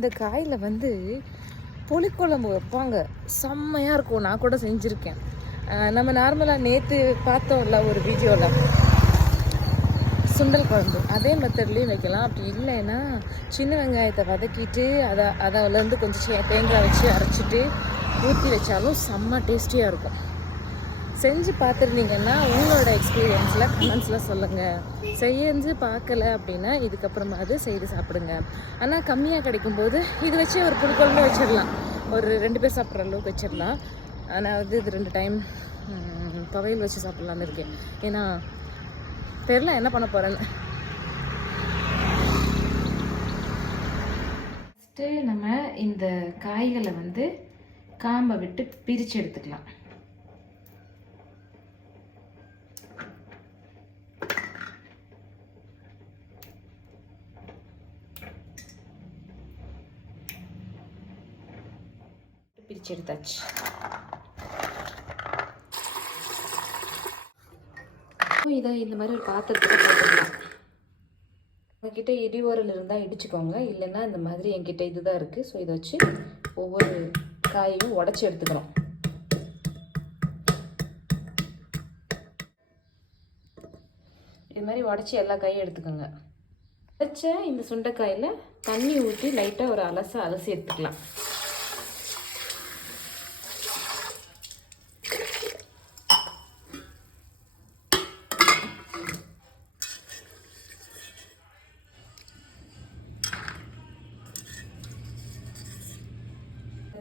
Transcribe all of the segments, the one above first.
இந்த காயில் வந்து புளிக்குழம்பு வைப்பாங்க, செம்மையாக இருக்கும். நான் கூட செஞ்சுருக்கேன். நம்ம நார்மலாக நேற்று பார்த்தோம்ல ஒரு வீடியோவில் சுண்டல் குழம்பு, அதே மெத்தட்லேயும் வைக்கலாம். அப்படி இல்லைன்னா சின்ன வெங்காயத்தை வதக்கிட்டு அதிலேருந்து கொஞ்சம் தேங்காய் வச்சு அரைச்சிட்டு ஊற்றி வச்சாலும் செம்ம டேஸ்டியாக இருக்கும். செஞ்சு பார்த்துருந்தீங்கன்னா உங்களோட எக்ஸ்பீரியன்ஸில் கமெண்ட்ஸில் சொல்லுங்கள். செஞ்சு பார்க்கல அப்படின்னா இதுக்கப்புறமா அது செய்து சாப்பிடுங்க. ஆனால் கம்மியாக கிடைக்கும்போது இது வச்சு ஒரு புளிக்குழம்பு வச்சிடலாம், ஒரு 2 பேர் சாப்பிட்ற அளவுக்கு வச்சிடலாம். ஆனால் வந்து இது 2 டைம் துவையல் வச்சு சாப்பிட்லான்னு இருக்கேன். ஏன்னா தெரியல என்ன பண்ண போகிறேன்னு. ஃபஸ்ட்டு நம்ம இந்த காய்களை வந்து காம்பை விட்டு பிரித்து எடுத்துக்கலாம். பிரித்து எடுத்தாச்சு. இதை இந்த மாதிரி ஒரு பாத்திரத்துக்கு போட்டுக்கலாம். உங்ககிட்ட இடி ஓரல் இருந்தால் இடிச்சுக்கோங்க, இல்லைன்னா இந்த மாதிரி என்கிட்ட இதுதான் இருக்குது. ஸோ இதை வச்சு ஒவ்வொரு காயையும் உடச்சி எடுத்துக்கிறோம். இது மாதிரி உடச்சி எல்லா காயும் எடுத்துக்கோங்க. உடச்ச இந்த சுண்டைக்காயில் தண்ணி ஊற்றி லைட்டாக ஒரு அலசி எடுத்துக்கலாம்.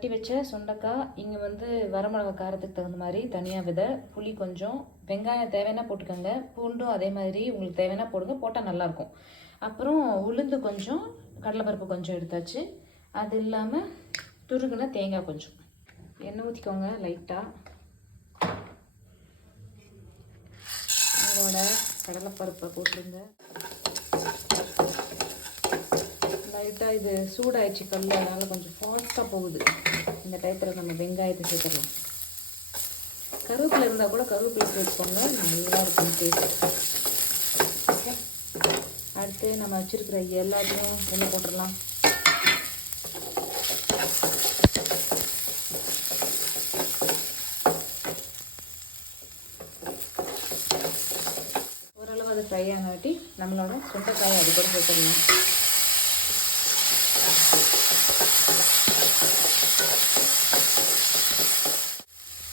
கட்டி வச்ச சுண்டைக்காய், இங்கே வந்து வரமிளகா காரத்துக்கு தகுந்த மாதிரி தனியாக விதை, புளி கொஞ்சம், வெங்காயம் தேவைன்னா போட்டுக்கோங்க, பூண்டும் அதே மாதிரி உங்களுக்கு தேவைன்னா போடுங்க, போட்டால் நல்லாயிருக்கும். அப்புறம் உளுந்து கொஞ்சம், கடலைப்பருப்பு கொஞ்சம் எடுத்தாச்சு. அது இல்லாமல் துருகுன தேங்காய் கொஞ்சம். எண்ணெய் ஊற்றிக்கோங்க லைட்டாக. உங்களோட கடலைப்பருப்பை போட்டுருங்க. லைட்டாக இது சூடாயிடுச்சு கல், அதனால் கொஞ்சம் ஃபாஸ்ட்டாக போகுது. இந்த டயத்தில் நம்ம வெங்காயத்தை சேர்த்துக்கலாம். கருவேப்பிலை இருந்தால் கூட கருவேப்பிலை சேர்த்துக்கோங்க, நல்லா இருக்கும் டேஸ்ட். ஓகே, அடுத்து நம்ம வச்சுருக்கிற எல்லாத்தையும் உள்ளே போட்டுடலாம். ஓரளவு அது ஃப்ரை ஆனாட்டி நம்மளோட சுண்டைக்காயை அது கூட சேர்த்துடலாம்.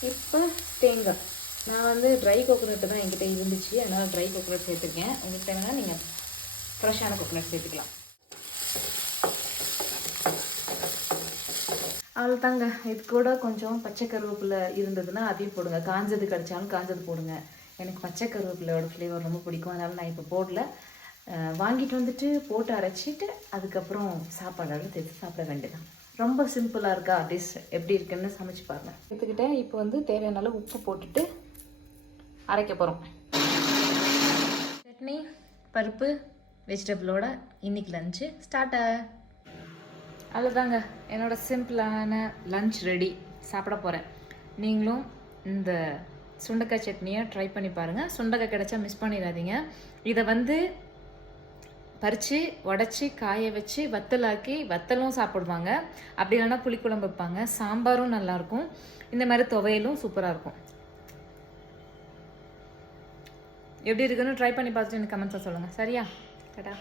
இப்போ தேங்காய், நான் வந்து ட்ரை கோகோனட்டு தான் என்கிட்ட இருந்துச்சு, அதனால் ட்ரை கோகோனட் சேர்த்துருக்கேன். உங்களுக்கு தேவைன்னா நீங்கள் ஃப்ரெஷ்ஷான கோகோனட் சேர்த்துக்கலாம். அவ்வளோதாங்க. இது கூட கொஞ்சம் பச்சை கருவேப்பிலை இருந்ததுன்னா அதையும் போடுங்க. காஞ்சது கிடச்சாலும் காஞ்சது போடுங்க. எனக்கு பச்சை கருவேப்பிலையோட ஃப்ளேவர் ரொம்ப பிடிக்கும், அதனால் நான் இப்போ போடல. வாங்கிட்டு வந்துட்டு போட்டு அரைச்சிட்டு அதுக்கப்புறம் சாப்பாடோடு சேர்த்து சாப்பிட வேண்டியதான். ரொம்ப சிம்பிளாக இருக்கா டிஷ், எப்படி இருக்குன்னு சமைச்சு பாருங்கள். எடுத்துக்கிட்டேன். இப்போ வந்து தேவையான அளவு உப்பு போட்டுட்டு அரைக்க போகிறோம். சட்னி, பருப்பு, வெஜிடபிளோட இன்னைக்கு லஞ்சு ஸ்டார்ட். அவ்வளோதாங்க, என்னோடய சிம்பிளான லஞ்ச் ரெடி. சாப்பிட போகிறேன். நீங்களும் இந்த சுண்டைக்காய் சட்னியை ட்ரை பண்ணி பாருங்கள். சுண்டைக்காய் கிடச்சா மிஸ் பண்ணிடாதீங்க. இதை வந்து பறித்து உடச்சி காய வச்சு வத்தலாக்கி வத்தலும் சாப்பிடுவாங்க. அப்படி இல்லைன்னா புளிக்குழம்பு வைப்பாங்க. சாம்பாரும் நல்லாயிருக்கும். இந்த மாதிரி துவையலும் சூப்பராக இருக்கும். எப்படி இருக்குன்னு ட்ரை பண்ணி பார்த்துட்டு எனக்கு கமெண்ட்ஸாக சொல்லுங்கள். சரியா? கேட்டா